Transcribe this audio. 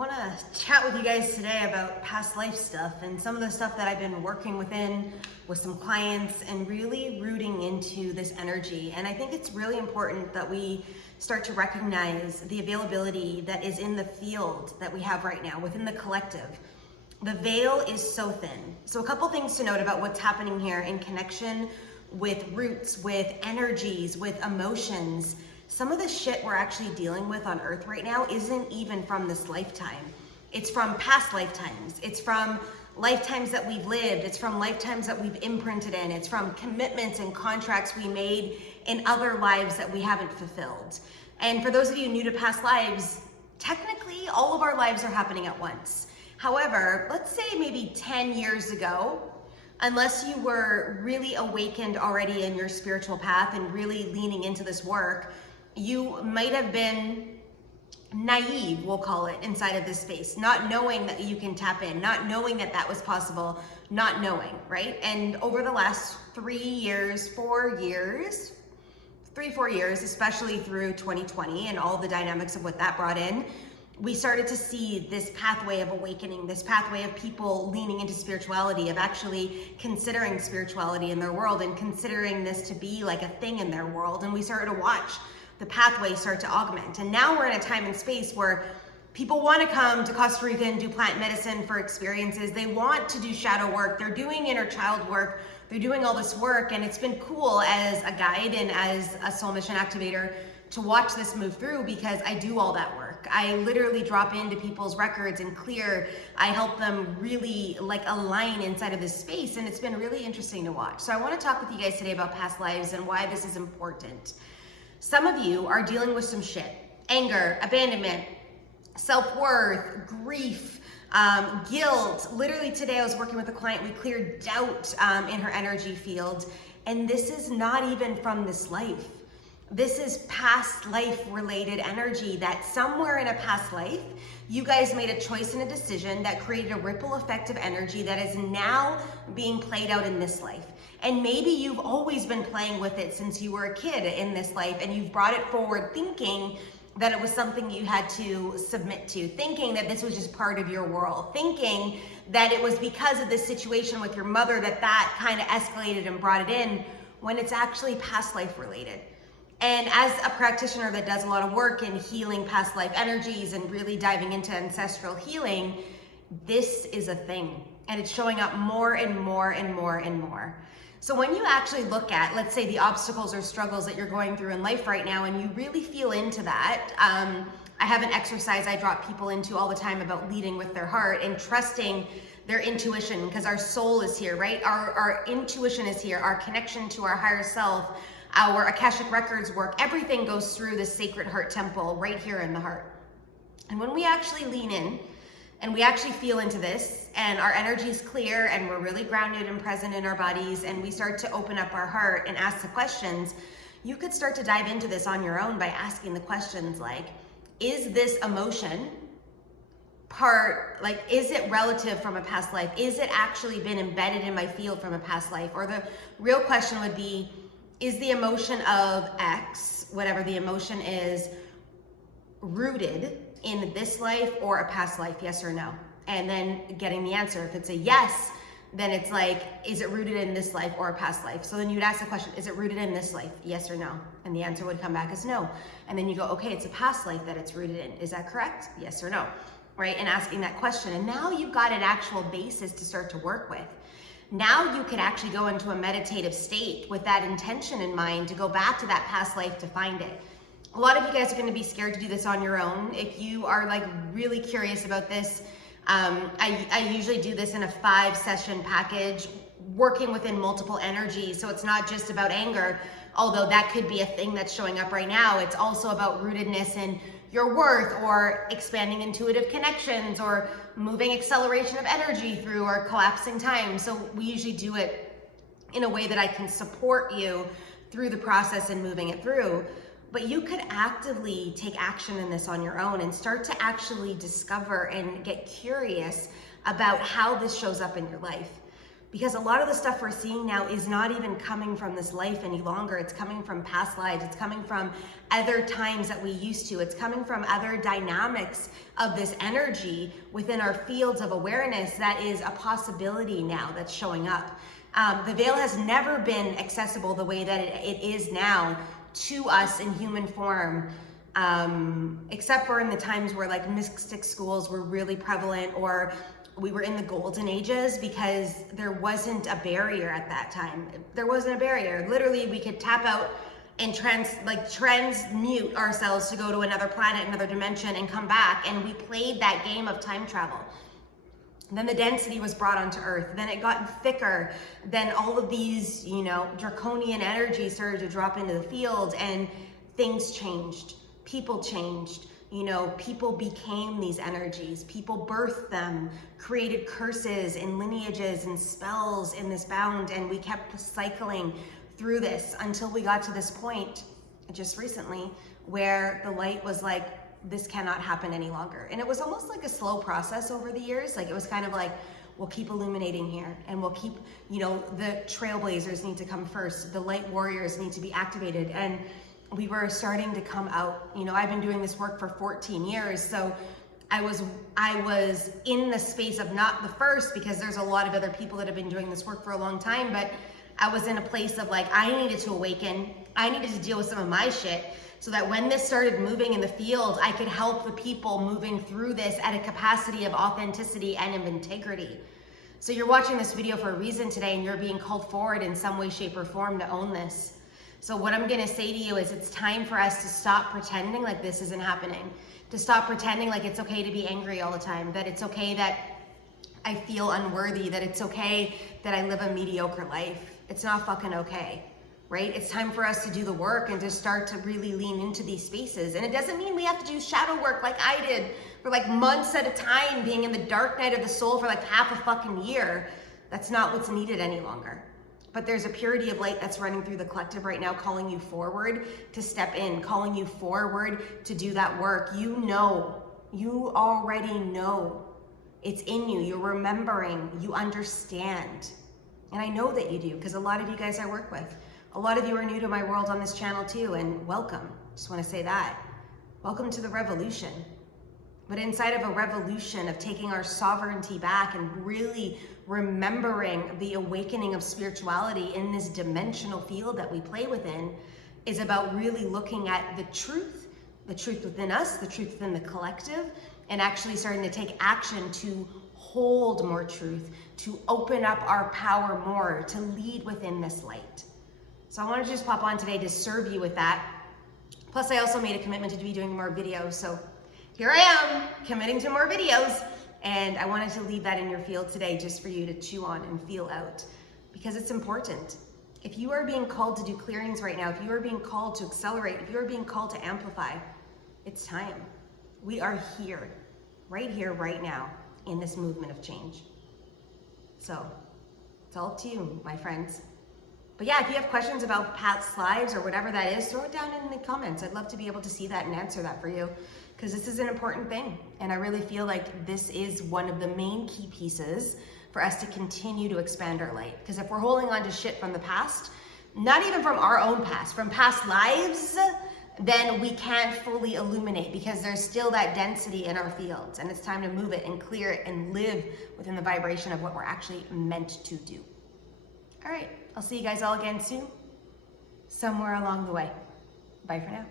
want to chat with you guys today about past life stuff and some of the stuff that I've been working within with some clients and really rooting into this energy. And I think it's really important that we start to recognize the availability that is in the field that we have right now within the collective. The veil is so thin. So a couple things to note about what's happening here in connection with roots, with energies, with emotions. Some of the shit we're actually dealing with on Earth right now isn't even from this lifetime. It's from past lifetimes. It's from lifetimes that we've lived. It's from lifetimes that we've imprinted in. It's from commitments and contracts we made in other lives that we haven't fulfilled. And for those of you new to past lives, technically all of our lives are happening at once. However, let's say maybe 10 years ago, unless you were really awakened already in your spiritual path and really leaning into this work, you might have been naive, we'll call it, inside of this space, not knowing that you can tap in, not knowing that that was possible, not knowing, right? And over the last 4 years, especially through 2020 and all the dynamics of what that brought in, we started to see this pathway of awakening, this pathway of people leaning into spirituality, of actually considering spirituality in their world and considering this to be like a thing in their world. And we started to watch the pathway start to augment. And now we're in a time and space where people want to come to Costa Rica and do plant medicine for experiences. They want to do shadow work. They're doing inner child work. They're doing all this work. And it's been cool as a guide and as a soul mission activator to watch this move through, because I do all that work. I literally drop into people's records and clear. I help them really like align inside of this space. And it's been really interesting to watch. So I want to talk with you guys today about past lives and why this is important. Some of you are dealing with some shit: anger, abandonment, self-worth, grief, guilt. Literally today I was working with a client, we cleared doubt in her energy field. And this is not even from this life. This is past life related energy that somewhere in a past life, you guys made a choice and a decision that created a ripple effect of energy that is now being played out in this life. And maybe you've always been playing with it since you were a kid in this life, and you've brought it forward thinking that it was something you had to submit to, thinking that this was just part of your world, thinking that it was because of this situation with your mother that kind of escalated and brought it in, when it's actually past life related. And as a practitioner that does a lot of work in healing past life energies and really diving into ancestral healing, this is a thing. And it's showing up more and more and more and more. So when you actually look at, let's say, the obstacles or struggles that you're going through in life right now, and you really feel into that, I have an exercise I drop people into all the time about leading with their heart and trusting their intuition, because our soul is here, right? Our intuition is here, our connection to our higher self, our Akashic Records work, everything goes through the Sacred Heart Temple right here in the heart. And when we actually lean in and we actually feel into this and our energy is clear and we're really grounded and present in our bodies, and we start to open up our heart and ask the questions, you could start to dive into this on your own by asking the questions like, is this emotion is it relative from a past life? Is it actually been embedded in my field from a past life? Or the real question would be, is the emotion of X, whatever the emotion is, rooted in this life or a past life, yes or no? And then getting the answer. If it's a yes, then it's like, is it rooted in this life or a past life? So then you'd ask the question, is it rooted in this life, yes or no? And the answer would come back as no. And then you go, okay, it's a past life that it's rooted in. Is that correct? Yes or no, right? And asking that question. And now you've got an actual basis to start to work with. Now you could actually go into a meditative state with that intention in mind to go back to that past life to find it. A lot of you guys are going to be scared to do this on your own. If you are like really curious about this, I usually do this in a 5-session package, working within multiple energies. So it's not just about anger, although that could be a thing that's showing up right now. It's also about rootedness in your worth, or expanding intuitive connections, or moving acceleration of energy through, or collapsing time. So we usually do it in a way that I can support you through the process and moving it through. But you could actively take action in this on your own and start to actually discover and get curious about how this shows up in your life. Because a lot of the stuff we're seeing now is not even coming from this life any longer. It's coming from past lives. It's coming from other times that we used to. It's coming from other dynamics of this energy within our fields of awareness that is a possibility now that's showing up. The veil has never been accessible the way that it is now to us in human form, except for in the times where like mystic schools were really prevalent, or we were in the golden ages, because there wasn't a barrier at that time. There wasn't a barrier. Literally, we could tap out and transmute ourselves to go to another planet, another dimension, and come back. And we played that game of time travel. Then the density was brought onto Earth. Then it got thicker. Then all of these, draconian energies started to drop into the field, and things changed. People changed. People became these energies. People birthed them, created curses and lineages and spells in this bound, and we kept cycling through this until we got to this point just recently where the light was like, this cannot happen any longer. And it was almost like a slow process over the years. Like, it was kind of like, we'll keep illuminating here, and we'll keep, the trailblazers need to come first. The light warriors need to be activated. And we were starting to come out. I've been doing this work for 14 years. So I was in the space of not the first, because there's a lot of other people that have been doing this work for a long time, but I was in a place of like, I needed to awaken. I needed to deal with some of my shit, so that when this started moving in the field, I could help the people moving through this at a capacity of authenticity and of integrity. So you're watching this video for a reason today, and you're being called forward in some way, shape, or form to own this. So what I'm gonna say to you is, it's time for us to stop pretending like this isn't happening, to stop pretending like it's okay to be angry all the time, that it's okay that I feel unworthy, that it's okay that I live a mediocre life. It's not fucking okay, right? It's time for us to do the work and to start to really lean into these spaces. And it doesn't mean we have to do shadow work like I did for like months at a time, being in the dark night of the soul for like half a fucking year. That's not what's needed any longer. But there's a purity of light that's running through the collective right now, calling you forward to step in, calling you forward to do that work. You already know. It's in you. You're remembering. You understand. And I know that you do, because a lot of you guys I work with, a lot of you are new to my world on this channel too, and welcome. Just want to say that. Welcome to the revolution. But inside of a revolution of taking our sovereignty back and really remembering the awakening of spirituality in this dimensional field that we play within, is about really looking at the truth within us, the truth within the collective, and actually starting to take action to hold more truth, to open up our power more, to lead within this light. So I wanted to just pop on today to serve you with that. Plus, I also made a commitment to be doing more videos. So here I am, committing to more videos. And I wanted to leave that in your field today, just for you to chew on and feel out, because it's important. If you are being called to do clearings right now, if you are being called to accelerate, if you are being called to amplify, it's time. We are here, right now, in this movement of change. So it's all up to you, my friends. But yeah, if you have questions about past lives or whatever that is, throw it down in the comments. I'd love to be able to see that and answer that for you, because this is an important thing. And I really feel like this is one of the main key pieces for us to continue to expand our light. Because if we're holding on to shit from the past, not even from our own past, from past lives, then we can't fully illuminate, because there's still that density in our fields, and it's time to move it and clear it and live within the vibration of what we're actually meant to do. All right, I'll see you guys all again soon, somewhere along the way. Bye for now.